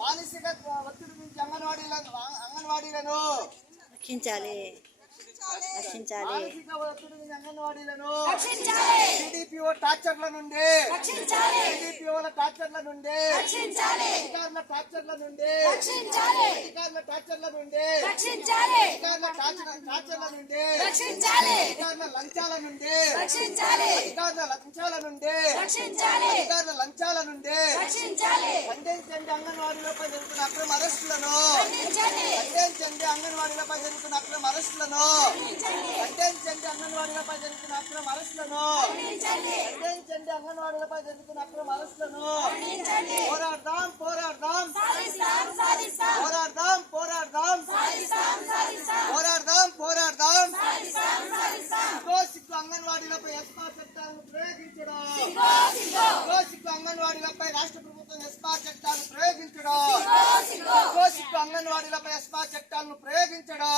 మానసిక ఒత్తిడి నుంచి అంగన్వాడీలను రక్షించాలి. మానసిక ఒత్తిడి నుంచి అంగన్వాడీలను టీడీపీఓ టార్చర్ల నుండి టీడీపీఓల టార్చర్ల నుండి అధికారుల టార్చర్ల నుండి అధికారుల టార్చర్ల నుండి అధికారుల టార్చర్ల నుండి అధికారుల లంచాల నుండి అధికారుల లంచాల నుండి అధికారుల లంచాల నుండి ఖండించండి. అంగన్వాడీలపై జరుగుతున్న అక్రమ అరెస్టులను ఖండించండి. అంగన్వాడీలపై జరుగుతున్న అక్రమ అరెస్టులను ఖండించండి. అంగన్వాడీలపై జరుగుతున్న అక్రమ అరెస్టులను ఖండించండి. అంగన్వాడీలపై జరుగుతున్న అక్రమ అరెస్టులను పోరాడదాం పోరాడదాం పోరాడదాం పోరాడదాం పోరాడదాం పోరాడదాం. సిగ్గు అంగన్వాడీలపై ఎస్పా చట్టాలను ప్రయోగించడం, సిగ్గు అంగన్వాడీలపై రాష్ట్ర ప్రభుత్వం ఎస్పా చట్టాలను ప్రయోగించడం, సిగ్గు అంగన్వాడీలపై ఎస్పా చట్టాలను ప్రయోగించడం.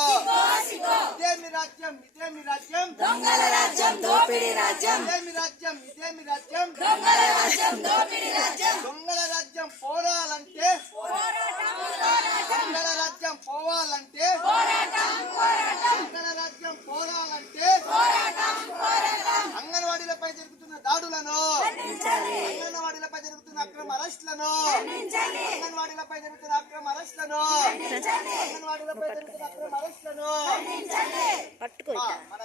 ఇదేమి రాజ్యం, ఇదేమి రాజ్యం, దొంగల రాజ్యం, దోపిడీ రాజ్యం. ఇదేమి రాజ్యం, ఇదేమి రాజ్యం, దొంగల రాజ్యం, దోపిడీ రాజ్యం. దొంగల రాజ్యం పోరాలంటే దొంగల రాజ్యం పోవాలంటే దొంగల రాజ్యం పోరాలంటే అంగన్వాడీలపై జరుగుతున్న దాడులను అంగన్వాడీలపై జరుగుతున్న అక్రమ అరెస్టులను అంగన్వాడీలపై జరుగుతున్న అక్రమ అరెస్టులను అంగన్వాడీలపై జరుగుతున్న అక్రమ అరెస్టులను పట్టుకో. మన